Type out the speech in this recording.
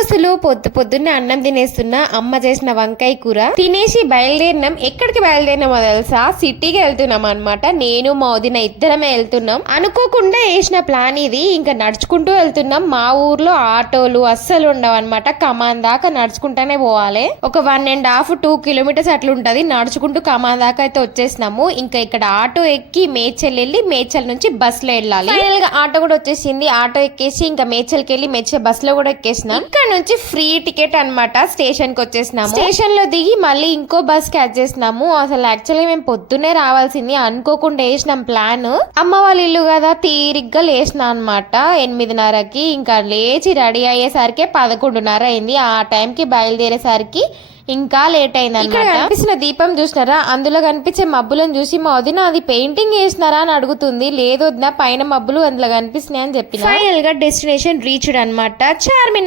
దోస్తులు పొద్దు పొద్దున్నే అన్నం తినేస్తున్న అమ్మ చేసిన వంకాయ కూర తినేసి బయలుదేరినాం. ఎక్కడికి బయలుదేరినామో తెలుసా? సిటీకి వెళ్తున్నాం అన్నమాట. నేను మా వదిన ఇద్దరమే వెళ్తున్నాం. అనుకోకుండా వేసిన ప్లాన్ ఇది. ఇంకా నడుచుకుంటూ వెళ్తున్నాం. మా ఊర్లో ఆటోలు అస్సలు ఉండవు అనమాట కమాన్ దాకా నడుచుకుంటానే పోవాలి. ఒక one and half two kilometres అట్లా ఉంటది నడుచుకుంటూ కమాన్ దాకా అయితే వచ్చేసినాము. ఇంకా ఇక్కడ ఆటో ఎక్కి మేచల్ వెళ్ళి మేచల్ నుంచి బస్లో వెళ్ళాలి. ఫైనల్గా ఆటో కూడా వచ్చేసింది. ఆటో ఎక్కేసి ఇంకా మేచల్కి వెళ్ళి మేచల్ బస్లో కూడా ఎక్కేసినాం. ఇక్కడ నుంచి ఫ్రీ టికెట్ అన్నమాట స్టేషన్కి వచ్చేసినాము. స్టేషన్లో దిగి మళ్ళీ ఇంకో బస్ క్యాచ్ చేసినాము. అసలు యాక్చువల్లీ మేము పొద్దున్నే రావాల్సింది అనుకోకుండా వేసినాం ప్లాన్ అమ్మ వాళ్ళ ఇల్లు కదా తీరిగ్గా లేచిన అనమాట ఎనిమిదిన్నరకి ఇంకా లేచి రెడీ అయ్యేసరికి పదకొండున్నర అయింది. ఆ టైంకి బయలుదేరేసరికి ఇంకా లేట్ అయింది ఇక్కడ కనిపిస్తున్న దీపం చూసినారా? అందులో కనిపించే మబ్బులను చూసి మా వదిన అది పెయింటింగ్ వేసినారా అని అడుగుతుంది. లేదు వదిన పైన మబ్బులు అందులో కనిపిస్తున్నాయి అని చెప్పి ఫైనల్గా డెస్టినేషన్ రీచ్డ్ అనమాట చార్మినార్